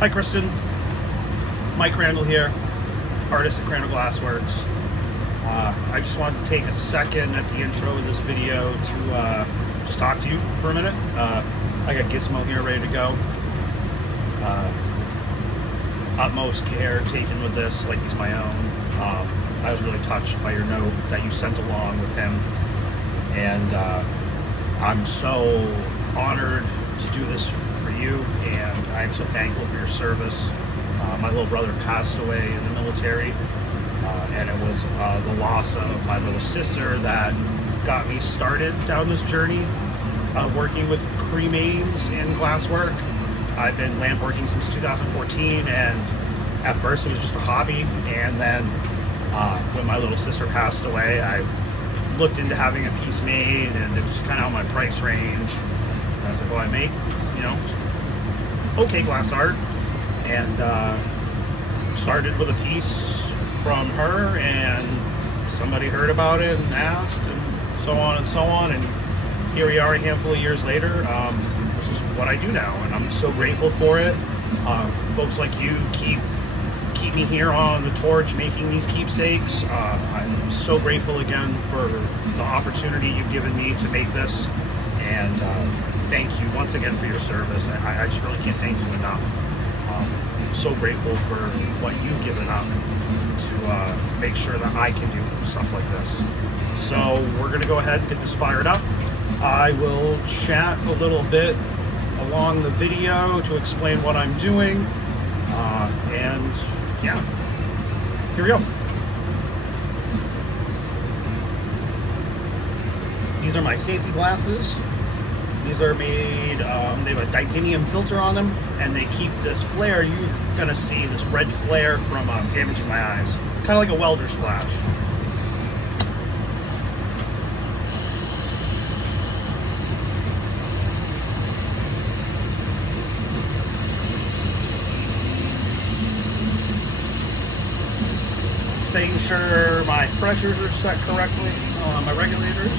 Hi Kristen, Mike Crandall here, artist at Crandall Glassworks. I just wanted to take a second at the intro of this video to just talk to you for a minute. I got Gizmo here ready to go. Utmost care taken with this, like he's my own. I was really touched by your note that you sent along with him, and I'm so honored to do this for you, and I'm so thankful for your service. My little brother passed away in the military, and it was the loss of my little sister that got me started down this journey working with Cremains in glasswork. I've been lamp working since 2014, and at first it was just a hobby, and then when my little sister passed away, I looked into having a piece made, and it was just kind of on my price range. And I was like, well, I make, okay glass art, and started with a piece from her, and somebody heard about it and asked, and so on and so on, and here we are a handful of years later. This is what I do now, and I'm so grateful for it. Folks like you keep me here on the torch making these keepsakes. I'm so grateful again for the opportunity you've given me to make this, and thank you once again for your service. I just really can't thank you enough. I'm so grateful for what you've given up to make sure that I can do stuff like this. So we're going to go ahead and get this fired up. I will chat a little bit along the video to explain what I'm doing, and yeah, here we go. These are my safety glasses. These are made, they have a titanium filter on them, and they keep this flare. You're gonna see this red flare from damaging my eyes. Kind of like a welder's flash. Making sure my pressures are set correctly on my regulators.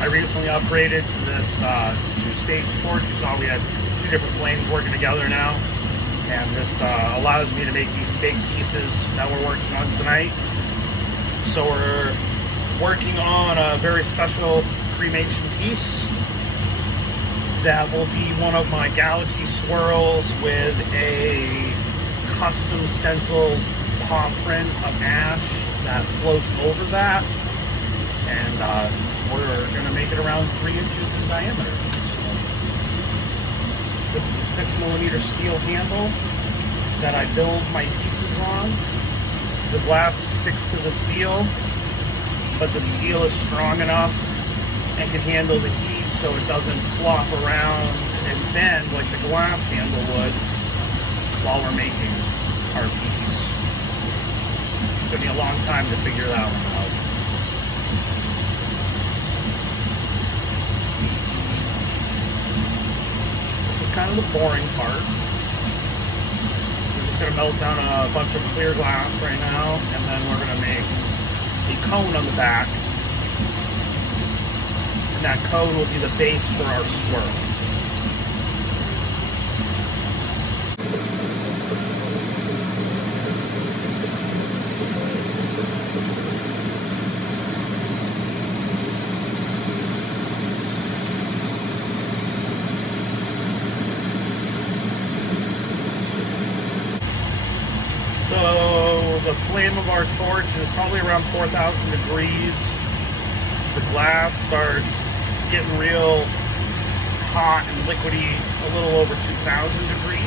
I recently upgraded to this two-stage torch. You saw we had two different flames working together now, and this allows me to make these big pieces that we're working on tonight. So we're working on a very special cremation piece that will be one of my galaxy swirls with a custom stencil paw print of ash that floats over that, and we're going to make it around 3 inches in diameter. So this is a 6mm steel handle that I build my pieces on. The glass sticks to the steel, but the steel is strong enough and can handle the heat so it doesn't flop around and bend like the glass handle would while we're making our piece. It took me a long time to figure that one out. This is kind of the boring part. We're just going to melt down a bunch of clear glass right now, and then we're going to make a cone on the back, and that cone will be the base for our swirl. So the flame of our torch is probably around 4,000 degrees. The glass starts getting real hot and liquidy a little over 2,000 degrees.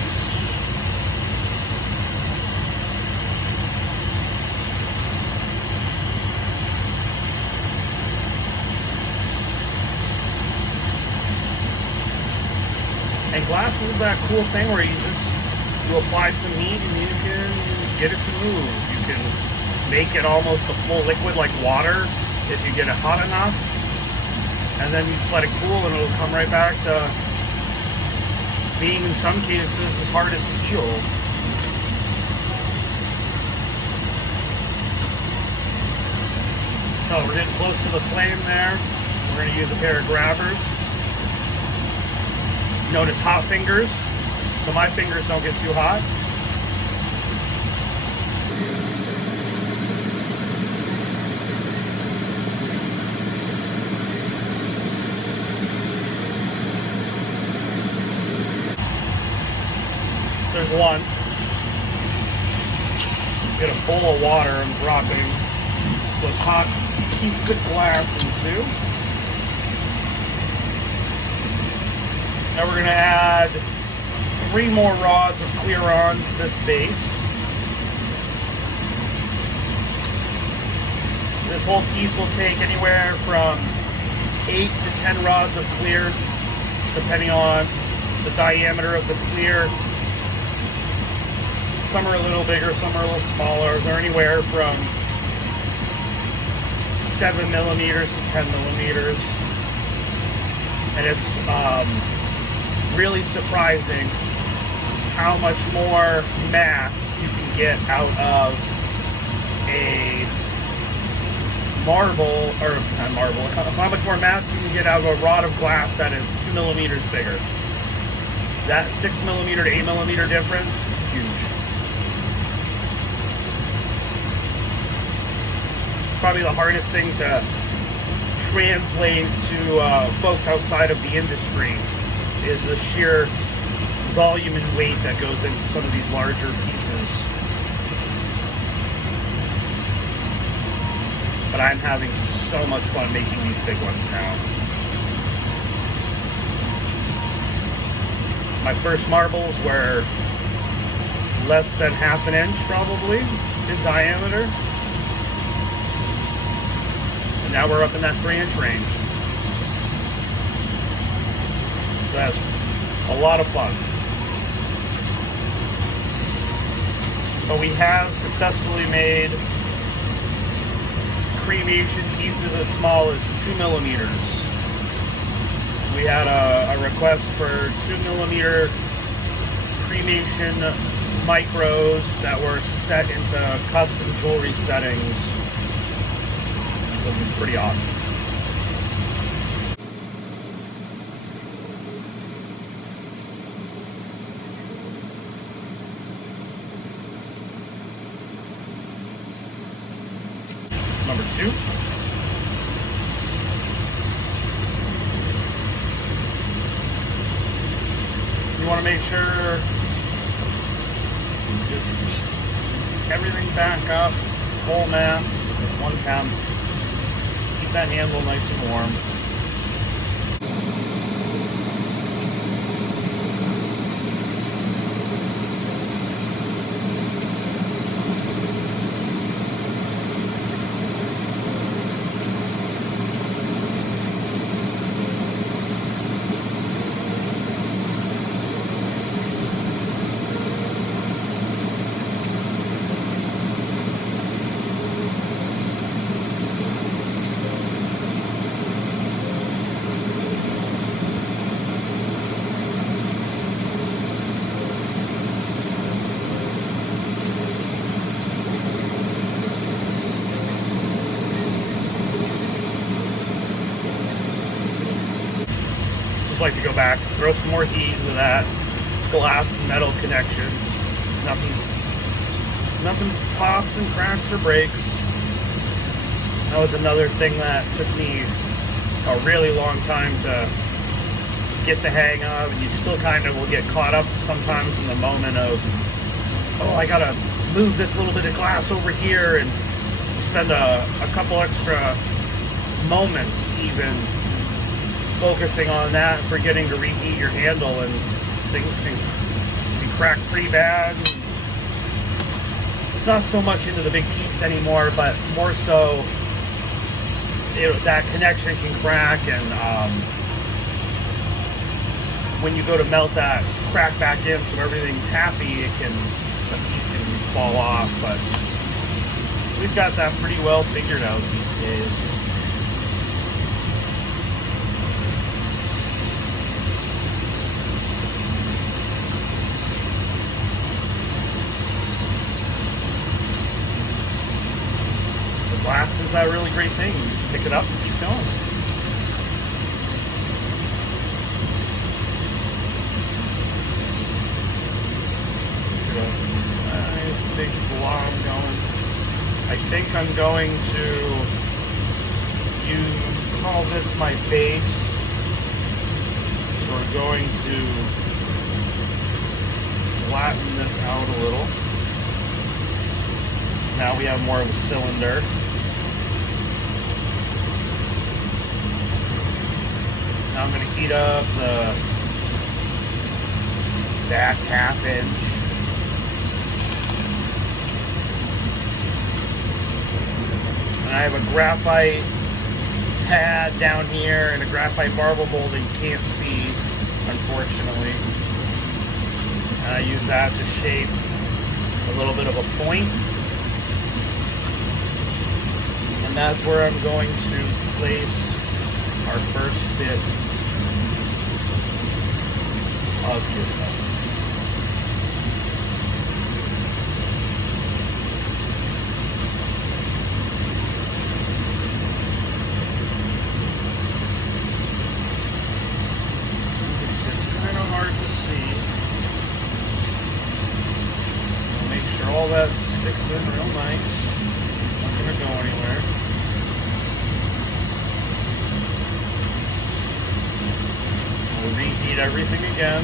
And glass is that cool thing where you apply some heat and you can get it to move. You can make it almost a full liquid like water if you get it hot enough, and then you just let it cool and it'll come right back to being, in some cases, as hard as steel. So we're getting close to the flame there. We're going to use a pair of grabbers. Notice hot fingers, so my fingers don't get too hot. So there's one. Get a bowl of water. I'm dropping those hot pieces of glass into. Now we're going to add 3 more rods of clear on to this base. This whole piece will take anywhere from 8 to 10 rods of clear, depending on the diameter of the clear. Some are a little bigger, some are a little smaller. They're anywhere from 7 millimeters to 10 millimeters. And it's really surprising how much more mass you can get out of a marble, or not marble, how much more mass you can get out of a rod of glass that is 2 millimeters bigger. That 6 millimeter to 8 millimeter difference, huge. Probably the hardest thing to translate to folks outside of the industry is the sheer volume and weight that goes into some of these larger pieces. But I'm having so much fun making these big ones now. My first marbles were less than half an inch probably in diameter. And now we're up in that 3-inch range. So that's a lot of fun. But we have successfully made cremation pieces as small as 2 millimeters. We had a request for 2 millimeter cremation micros that were set into custom jewelry settings. Which is pretty awesome. Number 2. You want to make sure you just heat everything back up, full mass at 1 temp. Keep that handle nice and warm. Like to go back, throw some more heat into that glass and metal connection. Nothing pops and cracks or breaks. That was another thing that took me a really long time to get the hang of, and you still kind of will get caught up sometimes in the moment of, oh, I gotta move this little bit of glass over here, and you spend a couple extra moments even focusing on that, forgetting to reheat your handle, and things can crack pretty bad. Not so much into the big piece anymore, but more so that connection can crack, and when you go to melt that crack back in so everything's happy, the piece can fall off. But we've got that pretty well figured out these days. Glass is that really great thing. You just pick it up and keep going. Nice big blob going. I think I'm going to call this my base. So we're going to flatten this out a little. Now we have more of a cylinder. Now I'm going to heat up the back ½ inch. And I have a graphite pad down here and a graphite marble mold that you can't see, unfortunately. And I use that to shape a little bit of a point. And that's where I'm going to place our first bit of Gizmo. All that sticks in real nice. Not going to go anywhere. We'll reheat everything again.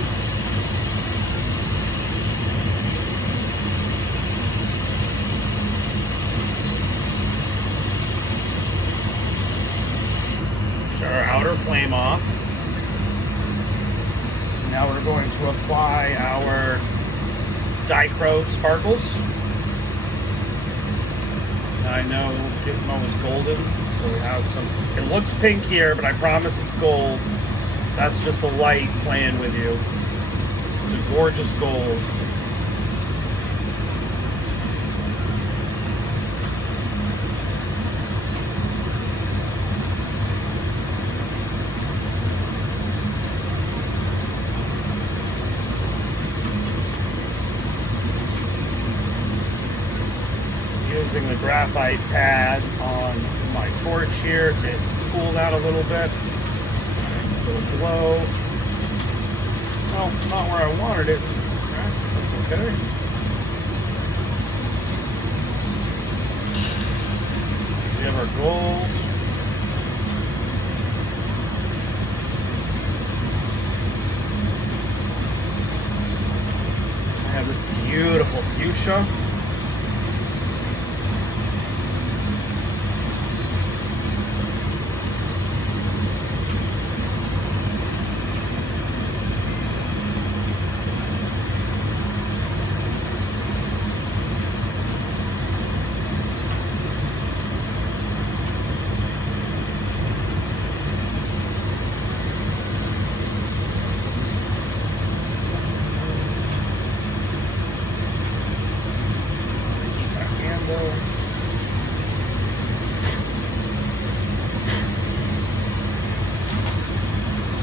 Shut our outer flame off. Now we're going to apply our Dichro sparkles. I know Gizmo is golden, so we have some. It looks pink here, but I promise it's gold. That's just a light playing with you. It's a gorgeous gold. Using the graphite pad on my torch here to cool that a little bit. A little glow. Well, not where I wanted it. That's okay. We have our gold. I have this beautiful fuchsia.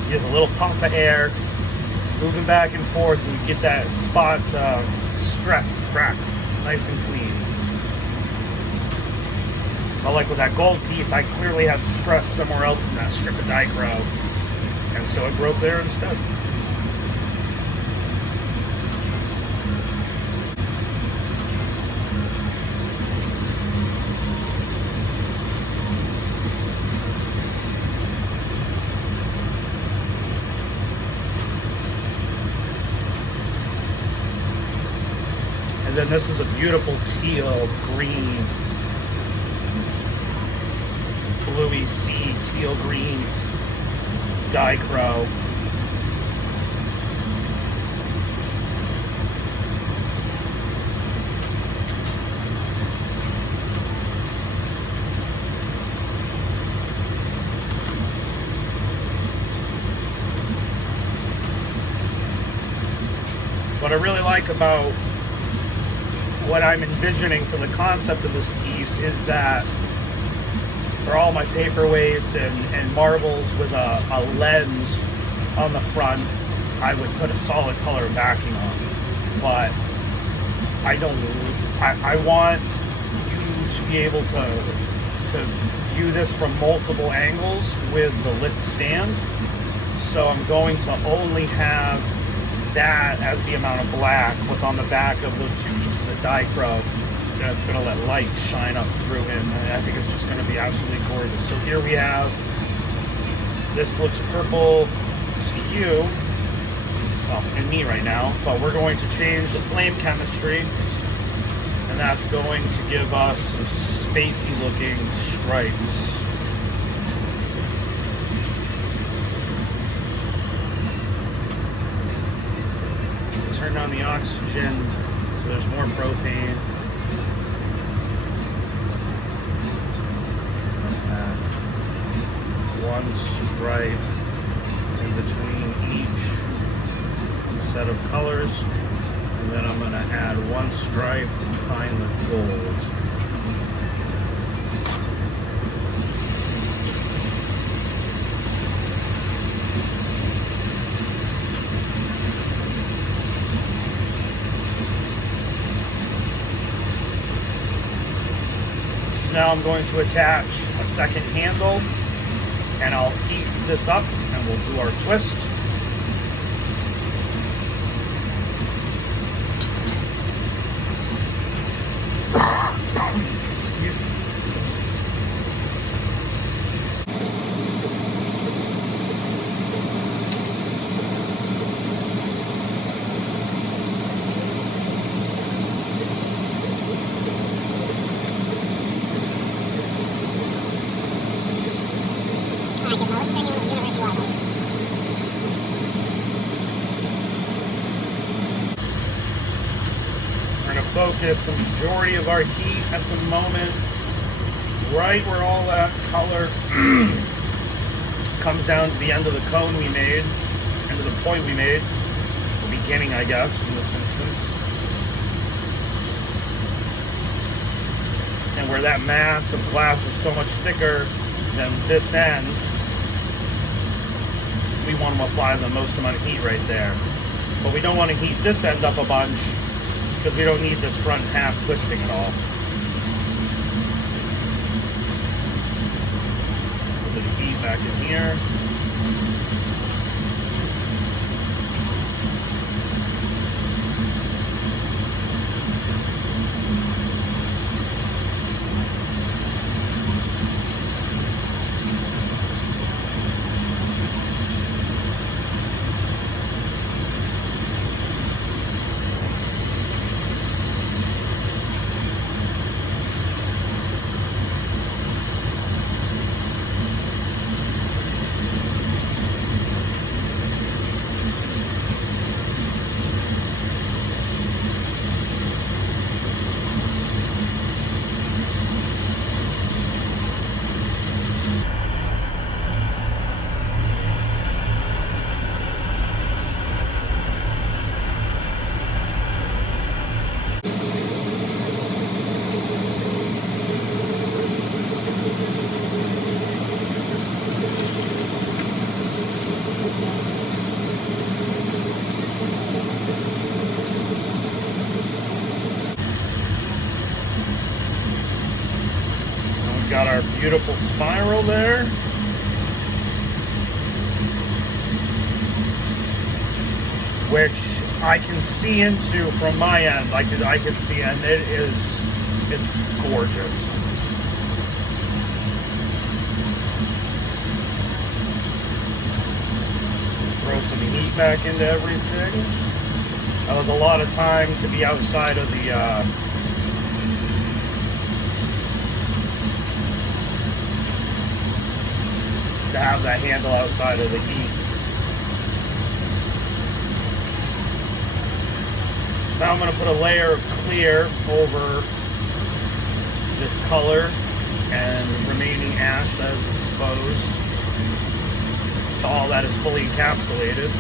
Gives a little pump of air, moving back and forth, and you get that spot stressed, cracked, nice and clean. But like with that gold piece, I clearly had stress somewhere else in that strip of Dichro, and so it broke there instead. And then this is a beautiful teal green, bluey sea teal green Dichro. What I really like about what I'm envisioning for the concept of this piece is that for all my paperweights and marbles with a lens on the front, I would put a solid color backing on. But I want you to be able to to view this from multiple angles with the lit stand. So I'm going to only have that as the amount of black, what's on the back of those two pieces of dichro. That's going to let light shine up through it, and I think it's just going to be absolutely gorgeous. So here we have, this looks purple to you, well, and me right now, but we're going to change the flame chemistry, and that's going to give us some spacey looking stripes. Turn on the oxygen so there's more propane. One stripe in between each set of colors, and then I'm going to add one stripe behind the gold. So now I'm going to attach a second handle, and I'll heat this up and we'll do our twist. Excuse me. We're going to focus the majority of our heat at the moment right where all that color comes down to the end of the cone we made, end of the point we made, the beginning, I guess, in this instance. And where that mass of glass was so much thicker than this end, we want to apply the most amount of heat right there. But we don't want to heat this end up a bunch because we don't need this front half twisting at all. Put the heat back in here. Got our beautiful spiral there. Which I can see into from my end. I can see, and it's gorgeous. Throw some heat back into everything. That was a lot of time to be outside of the to have that handle outside of the heat. So now I'm going to put a layer of clear over this color and remaining ash that is exposed to all that is fully encapsulated.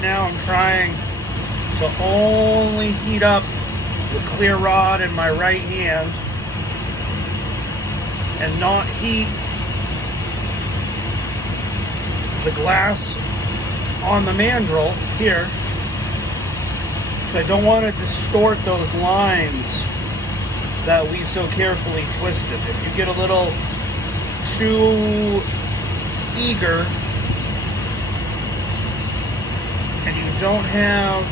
right now I'm trying to only heat up the clear rod in my right hand and not heat the glass on the mandrel here, because I don't want to distort those lines that we so carefully twisted. If you get a little too eager and you don't have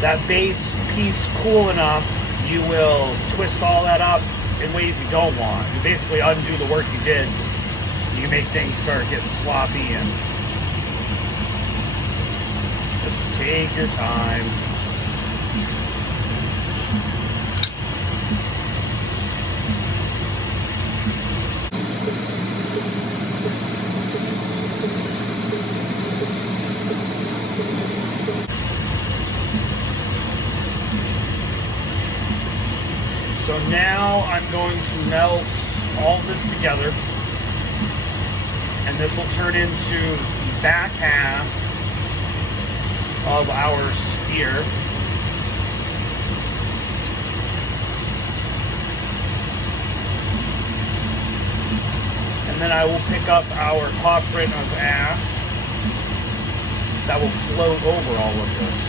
that base piece cool enough, you will twist all that up in ways you don't want. You basically undo the work you did. You can make things start getting sloppy, and just take your time. So now I'm going to melt all this together, and this will turn into the back half of our sphere. And then I will pick up our paw print of ash that will float over all of this.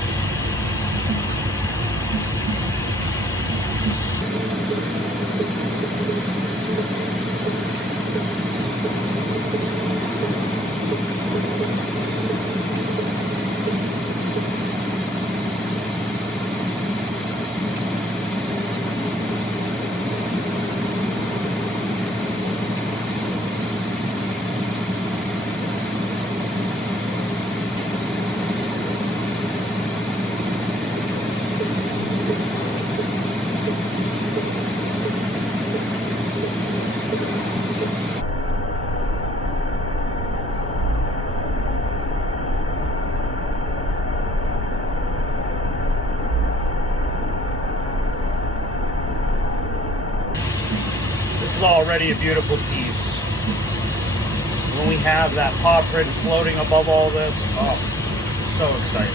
This is already a beautiful piece. When we have that paw print floating above all this, oh, so excited.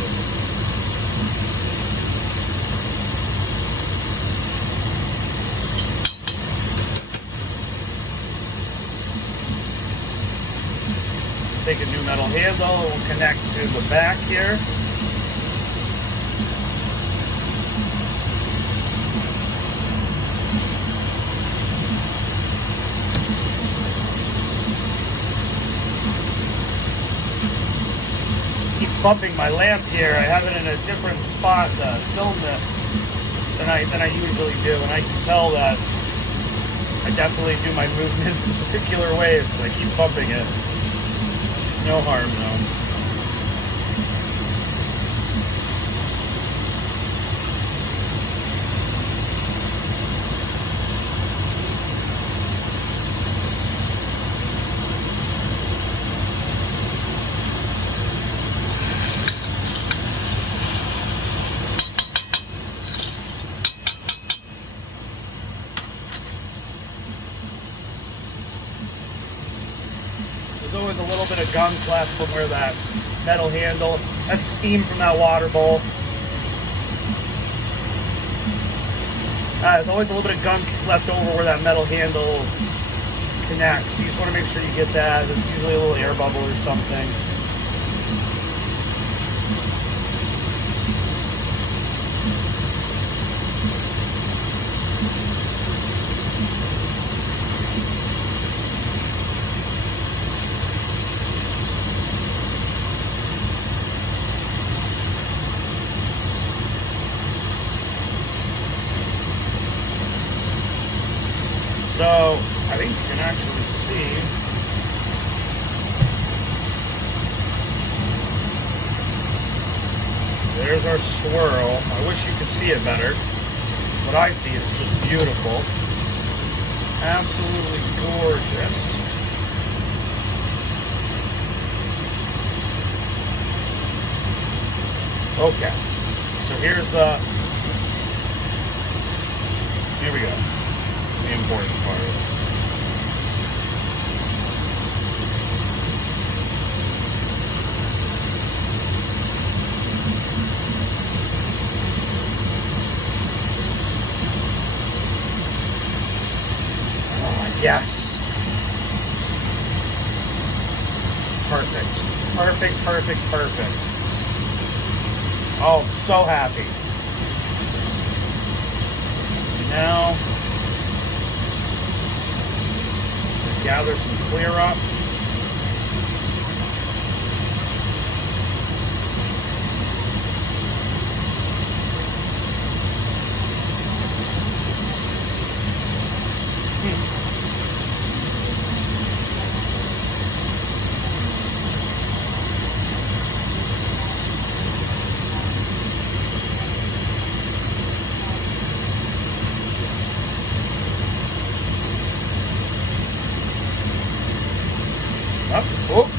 Take a new metal handle, it will connect to the back here. Bumping my lamp here. I have it in a different spot to film this tonight than I usually do, and I can tell that I definitely do my movements in particular ways, so I keep bumping it. No harm though. There's always a little bit of gunk left from where that metal handle, that's steam from that water bowl. There's always a little bit of gunk left over where that metal handle connects. You just want to make sure you get that. There's usually a little air bubble or something. So, I think you can actually see there's our swirl. I wish you could see it better. What I see is just beautiful. Absolutely gorgeous. Okay, so here we go. The important part. Yes. Perfect. Perfect, perfect, perfect. Oh, I'm so happy. So now, gather some clear up. Up. Oh.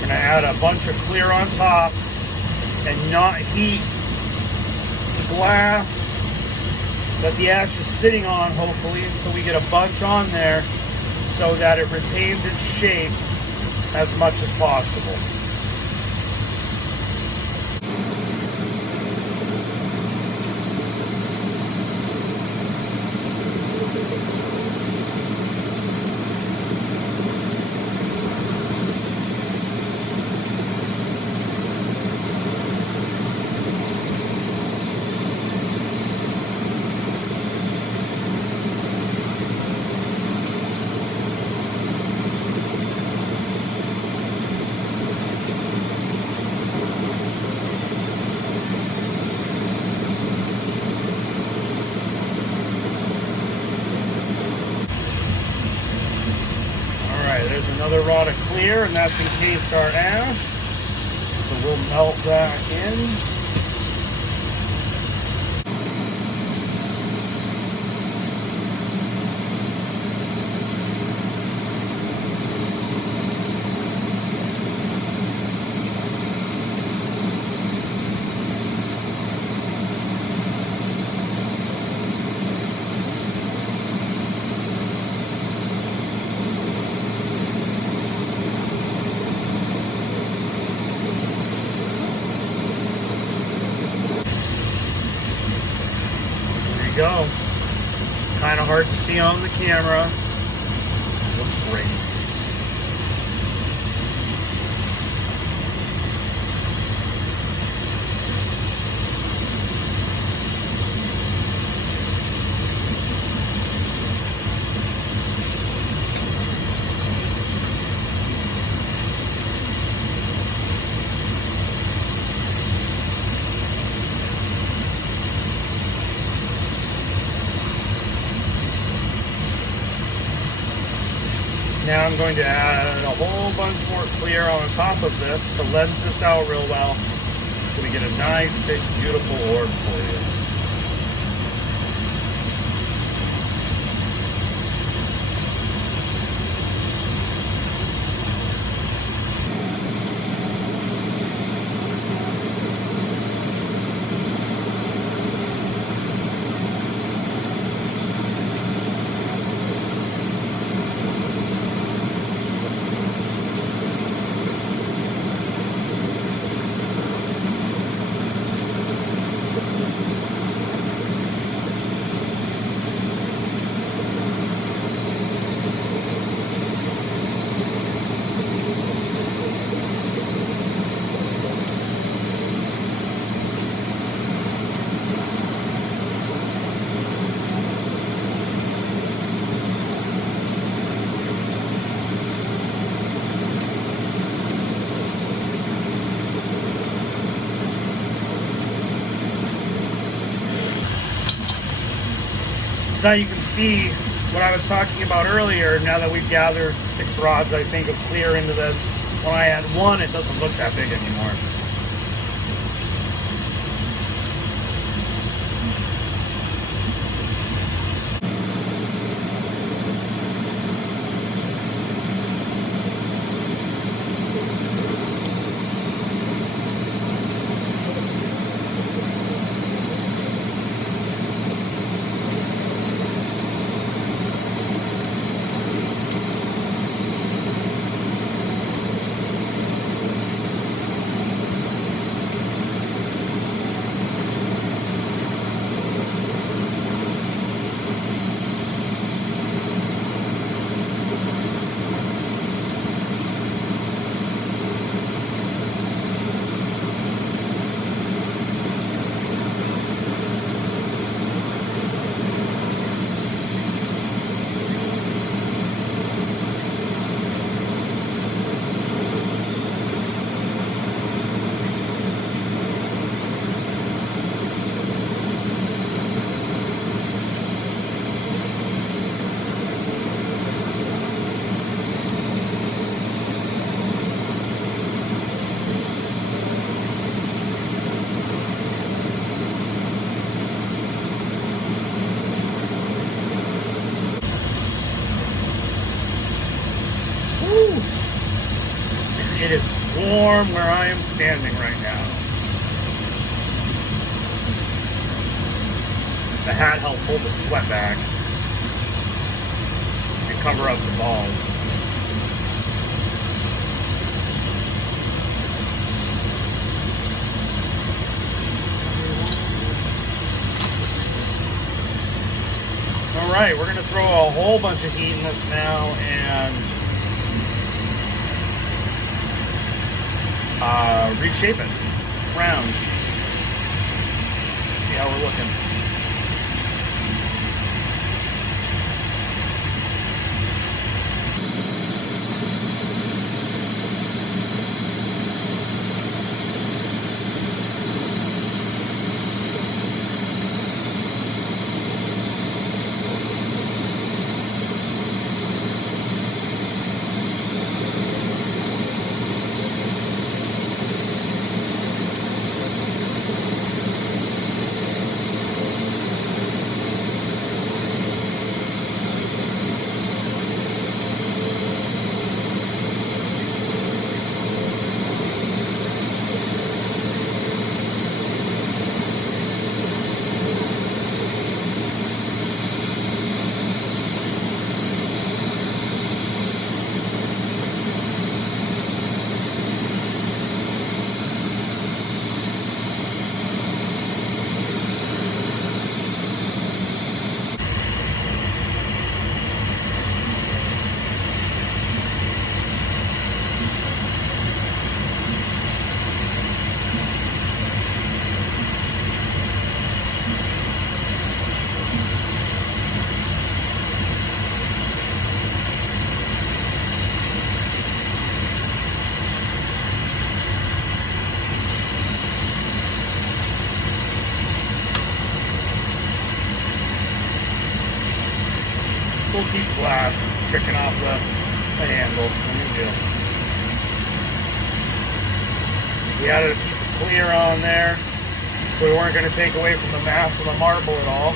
Gonna add a bunch of clear on top and not heat the glass that the ash is sitting on, hopefully, so we get a bunch on there so that it retains its shape as much as possible. There's another rod of clear, and that's encased our ash. So we'll melt that in. Go. Kind of hard to see on the camera. Looks great. Now I'm going to add a whole bunch more clear on top of this to lens this out real well so we get a nice, big, beautiful orb for you. So now you can see what I was talking about earlier. Now that we've gathered 6 rods, I think, of clear into this, when I add one, it doesn't look that big anymore. It is warm where I am standing right now. The hat helps hold the sweat back and cover up the balls. Alright, we're going to throw a whole bunch of heat in this now and reshape it round. See how we're looking. Little piece of glass tricking off the handle. No big deal. We added a piece of clear on there, so we weren't going to take away from the mass of the marble at all.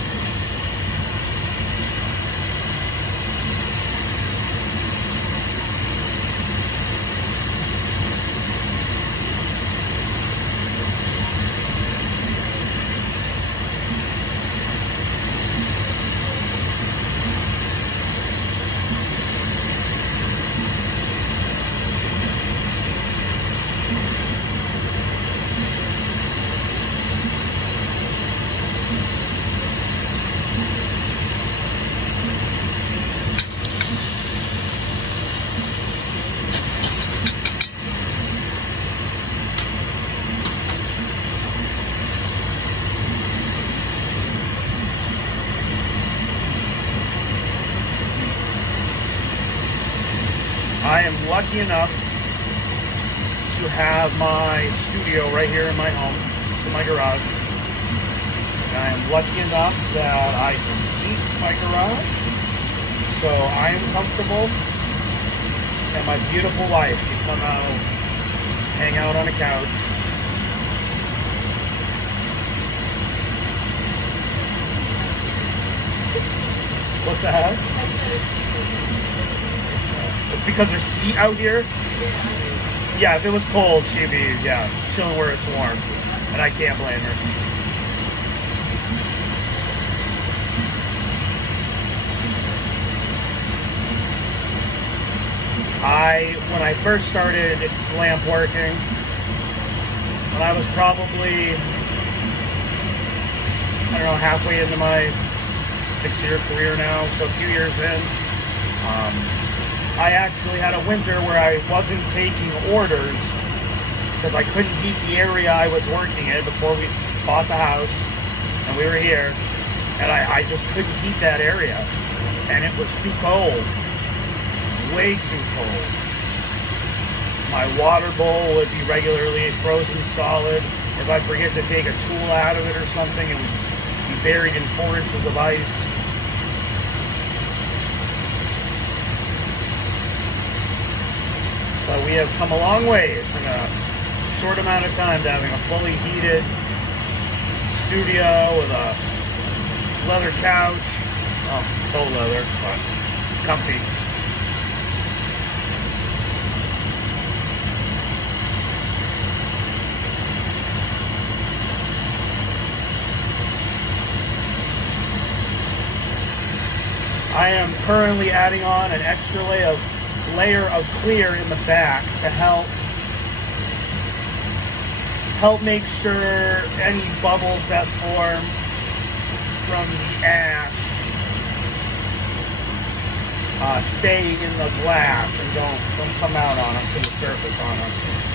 I am lucky enough to have my studio right here in my home, in my garage. And I am lucky enough that I can heat my garage, so I am comfortable, and my beautiful wife can come out, hang out on a couch. What's that? It's because there's heat out here. Yeah, if it was cold, she'd be, chilling where it's warm. And I can't blame her. When I first started lamp working, when I was probably, I don't know, halfway into my 6-year career now, so a few years in, I actually had a winter where I wasn't taking orders because I couldn't heat the area I was working in before we bought the house and we were here, and I just couldn't heat that area, and it was too cold, way too cold. My water bowl would be regularly frozen solid. If I forget to take a tool out of it or something, it would be buried in 4 inches of ice. So we have come a long ways in a short amount of time to having a fully heated studio with a leather couch. Oh, faux leather, but it's comfy. I am currently adding on an extra layer of clear in the back to help make sure any bubbles that form from the ash stay in the glass and don't come out on us to the surface on us.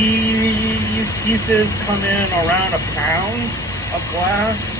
These pieces come in around a pound of glass.